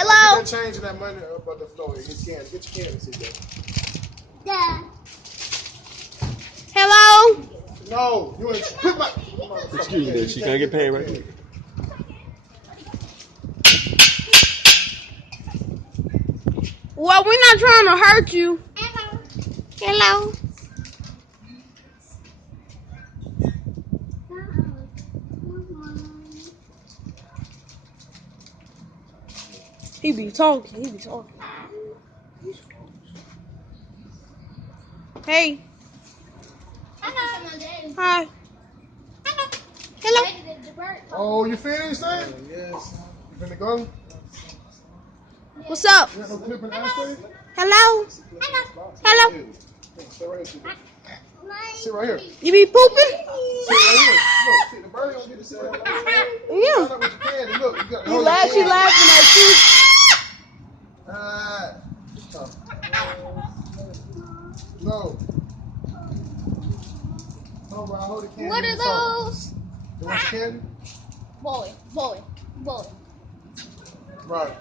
Hello. Get changing that money up on the floor. Get your candy, CJ. Yeah. Hello. No, you ain't quit my. Excuse me, she can't get paid right here. Well, we're not trying to hurt you. Hello. He be talking. Hey. Hi. Hello. Oh, you finished, Sam? Yes. You finna go? What's up? You got no clip and ashtray? Hello. Hello. Sit right here. Sit right here. You be pooping? Sit right here. Look, see, the bird don't get to sit right there. Yeah. Line up with your candy. Look, you got to She hold your laughing candy. at you. No. No, bro, hold the candy. What are those? You want your candy? Boy. Right.